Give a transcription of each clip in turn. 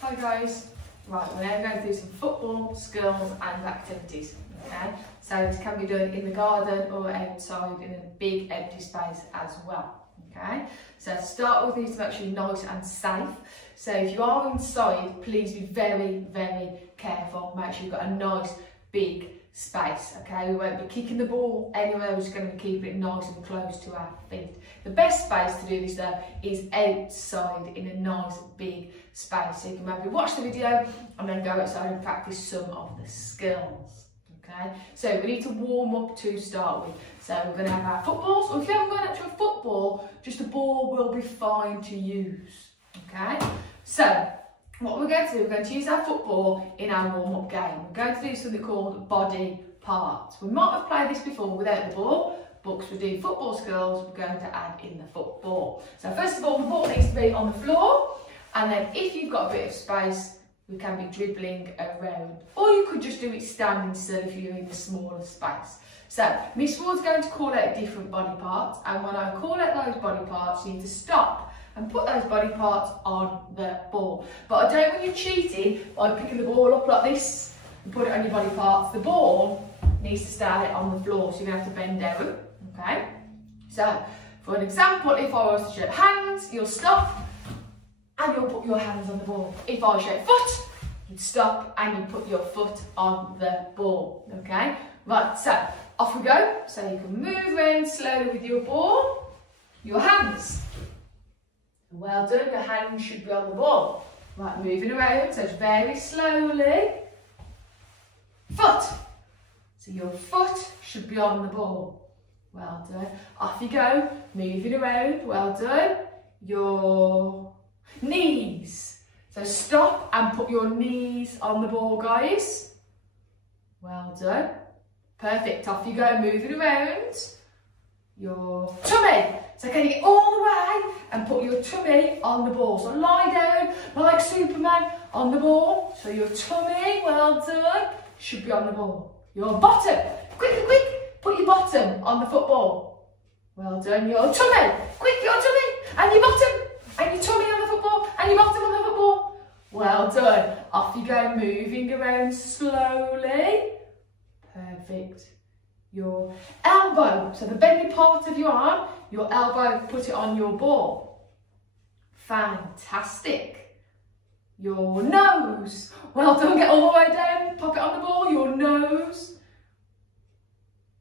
Hi guys. Right, we're now going through some football skills and activities. Okay, so it can be done in the garden or outside in a big empty space as well. Okay, so to start with, you need to make sure you're nice and safe. So if you are inside, please be very, very careful. Make sure you've got a nice big space. Okay, we won't be kicking the ball anywhere, we're just going to be keeping it nice and close to our feet. The best space to do this though is outside in a nice big space. So you can maybe watch the video and then go outside and practice some of the skills. Okay, so we need to warm up to start with. So we're going to have our footballs, or if you haven't got an actual football, just a ball will be fine to use. Okay, so what we're going to do, we're going to use our football in our warm-up game. We're going to do something called body parts. We might have played this before without the ball, but because we're doing football skills, we're going to add in the football. So first of all, the ball needs to be on the floor, and then if you've got a bit of space, we can be dribbling around. Or you could just do it standing still if you're in a smaller space. So Miss Ward's going to call out different body parts, and when I call out those body parts, you need to stop and put those body parts on the ball. But I don't want you cheating by picking the ball up like this and put it on your body parts. The ball needs to stay on the floor, so you're going to have to bend down, okay? So, for an example, if I was to show hands, you'll stop and you'll put your hands on the ball. If I show foot, you'd stop and you'd put your foot on the ball, okay? Right, so off we go. So you can move around slowly with your ball, your hands. Well done, your hands should be on the ball. Right, moving around, so it's very slowly. Foot. So your foot should be on the ball. Well done. Off you go, moving around, well done. Your knees. So stop and put your knees on the ball, guys. Well done. Perfect, off you go, moving around. Your tummy. So can you get all the way and put your tummy on the ball? So lie down like Superman on the ball. So your tummy, well done, should be on the ball. Your bottom, quick, quick, put your bottom on the football. Well done, your tummy, quick, your tummy, and your bottom, and your tummy on the football, and your bottom on the football. Well done. Off you go, moving around slowly. Perfect. Your elbow, so the bendy part of your arm, your elbow, put it on your ball. Fantastic. Your nose, well done, get all the way down, pop it on the ball, your nose.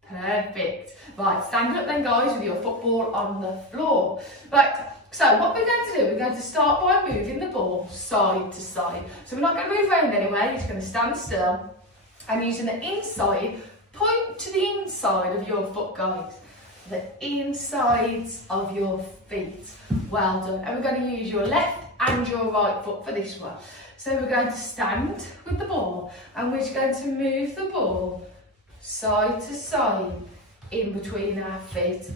Perfect. Right, stand up then guys with your football on the floor. Right, so what we're going to do, we're going to start by moving the ball side to side. So we're not going to move around anyway, you're just going to stand still and using the inside, point to the inside of your foot, guys. The insides of your feet. Well done. And we're going to use your left and your right foot for this one. So we're going to stand with the ball and we're going to move the ball side to side in between our feet.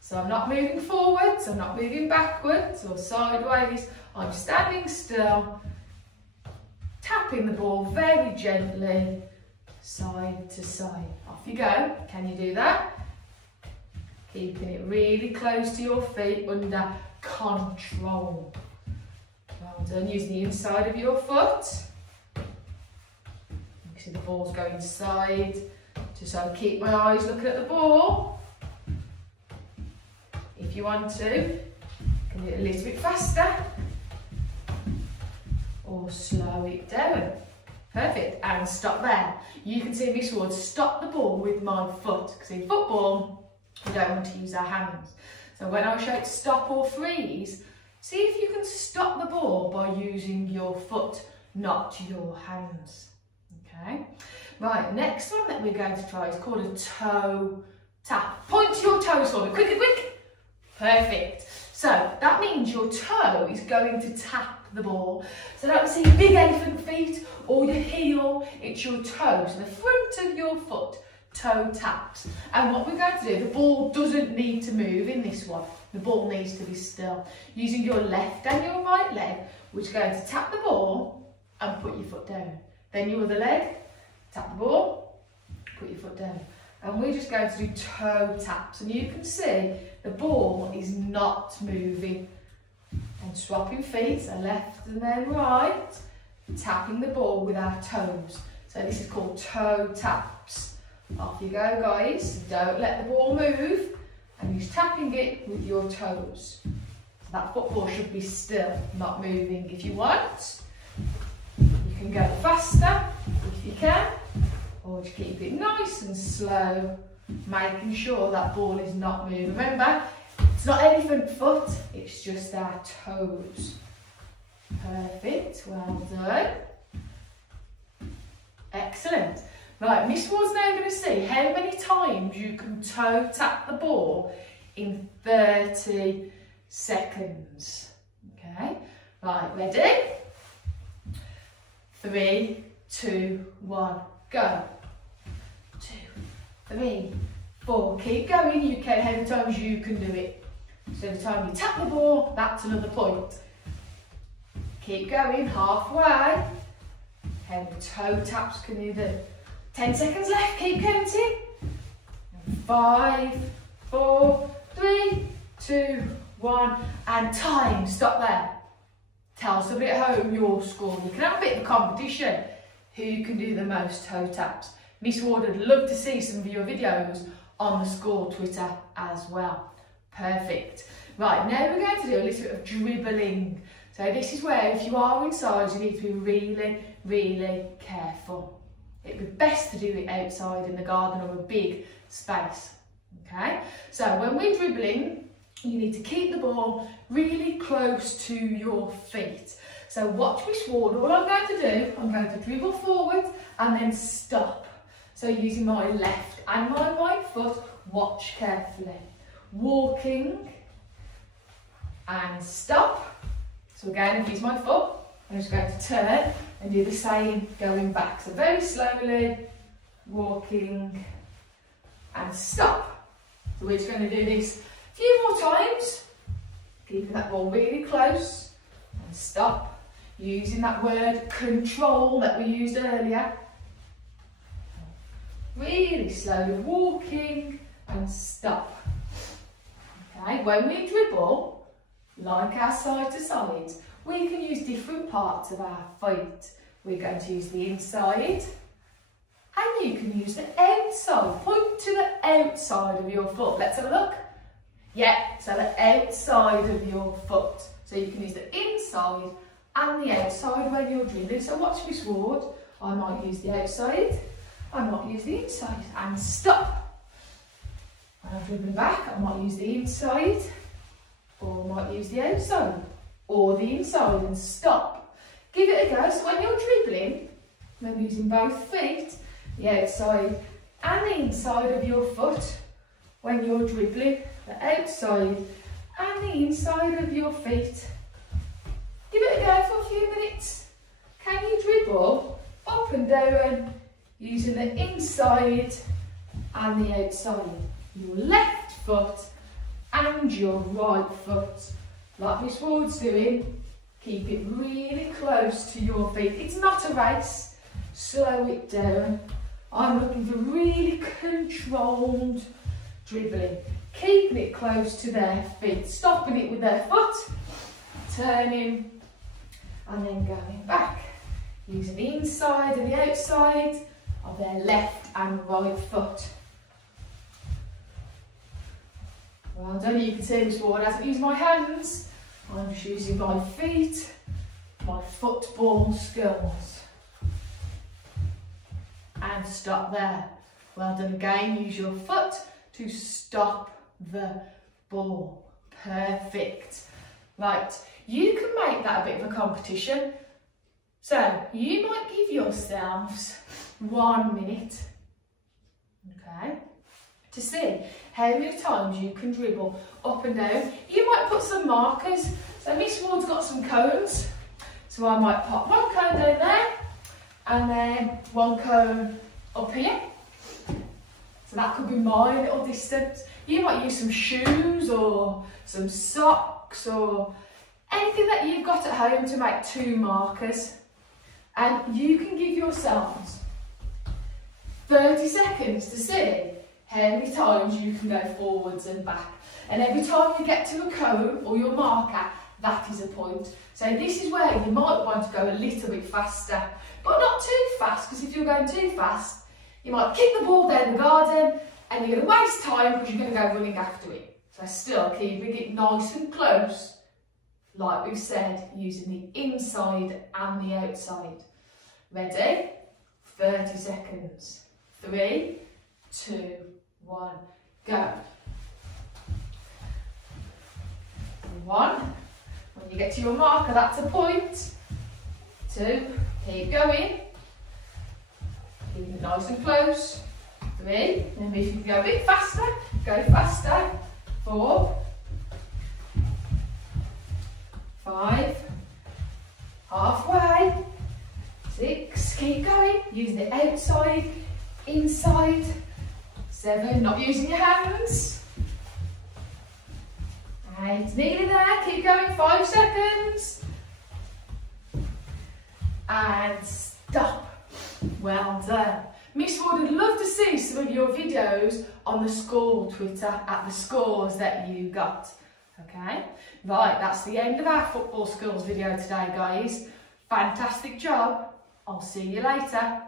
So I'm not moving forwards, I'm not moving backwards or sideways. I'm standing still, tapping the ball very gently, side to side. Off you go. Can you do that? Keeping it really close to your feet under control. Well done. Using the inside of your foot. You see the ball's going side to side. Keep my eyes looking at the ball. If you want to, you can do it a little bit faster or slow it down. Perfect, and stop there. You can see Miss Ward stop the ball with my foot, because in football, we don't want to use our hands. So when I shout stop or freeze, see if you can stop the ball by using your foot, not your hands. Okay, right, next one that we're going to try is called a toe tap. Point to your toes for me, quick, quick. Perfect. So that means your toe is going to tap the ball. So don't see big elephant feet or your heel, it's your toe. So the front of your foot, toe taps. And what we're going to do, the ball doesn't need to move in this one. The ball needs to be still. Using your left and your right leg, we're going to tap the ball and put your foot down. Then your other leg, tap the ball, put your foot down. And we're just going to do toe taps. And you can see the ball is not moving. And swapping feet, so left and then right. tapping the ball with our toes. So this is called toe taps. Off you go, guys. Don't let the ball move, and you're tapping it with your toes. So that football should be still, not moving. If you want, you can go faster if you can, or just keep it nice and slow, making sure that ball is not moving. Remember, it's not elephant foot, it's just our toes. Perfect, well done. Excellent. Right, Miss Ward's now going to see how many times you can toe tap the ball in 30 seconds. Okay, right, ready? 3, 2, 1, go. 2, 3, 4, keep going. You count how many times you can do it. So every time you tap the ball, that's another point. Keep going, halfway. How many toe taps can you do? 10 seconds left, keep counting. 5, 4, 3, 2, 1, and time. Stop there. Tell somebody at home your score. You can have a bit of a competition. Who can do the most toe taps? Miss Ward would love to see some of your videos on the school Twitter as well. Perfect. Right, now we're going to do a little bit of dribbling. So this is where if you are inside, you need to be really, really careful. It'd be best to do it outside in the garden or a big space. Okay, so when we're dribbling, you need to keep the ball really close to your feet. So watch Miss Ward. All I'm going to do, I'm going to dribble forward and then stop. So using my left and my right foot, watch carefully. Walking and stop. So again, if I use my foot, I'm just going to turn and do the same going back. So very slowly, walking and stop. So we're just going to do this a few more times, keeping that ball really close and stop. Using that word control that we used earlier. Really slowly walking and stop. Okay, when we dribble, like our side to side, we can use different parts of our feet. We're going to use the inside, and you can use the outside. Point to the outside of your foot. Let's have a look. Yeah, so the outside of your foot. So you can use the inside and the outside when you're dribbling. So watch Miss Ward. I might use the outside, I might use the inside, and stop. And I'm dribbling back, I might use the inside, or I might use the outside, or the inside, and stop. Give it a go. So when you're dribbling, when using both feet, the outside and the inside of your foot, when you're dribbling, the outside and the inside of your feet. Give it a go for a few minutes. Can you dribble up and down using the inside and the outside? Your left foot and your right foot. Like Miss Ward's doing, keep it really close to your feet. It's not a race, slow it down. I'm looking for really controlled dribbling. Keeping it close to their feet, stopping it with their foot, turning, and then going back. Using the inside and the outside of their left and right foot. Well done. You can see Miss Ward hasn't used my hands. I'm just using my feet, my football skills. And stop there. Well done again. Use your foot to stop the ball. Perfect. Right, you can make that a bit of a competition. So you might give yourselves 1 minute, okay, to see how many times you can dribble up and down. You might put some markers. So Miss Ward's got some cones. So I might pop one cone down there and then one cone up here. So that could be my little distance. You might use some shoes or some socks or anything that you've got at home to make 2 markers. And you can give yourselves 30 seconds to see how many times you can go forwards and back. And every time you get to a cone or your marker, that is a point. So this is where you might want to go a little bit faster, but not too fast, because if you're going too fast, you might kick the ball down the garden and you're going to waste time because you're going to go running after it. So still keeping it nice and close, like we've said, using the inside and the outside. Ready? 30 seconds. 3, 2, 1, go. 1, when you get to your marker, that's a point. 2, keep going. Keep it nice and close. 3, and if you can go a bit faster, go faster. 4, 5, halfway. 6, keep going. Using the outside, inside. 7, not using your hands. 8, nearly there, keep going, 5 seconds. And stop. Well done. Miss Ward would love to see some of your videos on the school Twitter at the scores that you got. Okay, right, that's the end of our football skills video today, guys. Fantastic job. I'll see you later.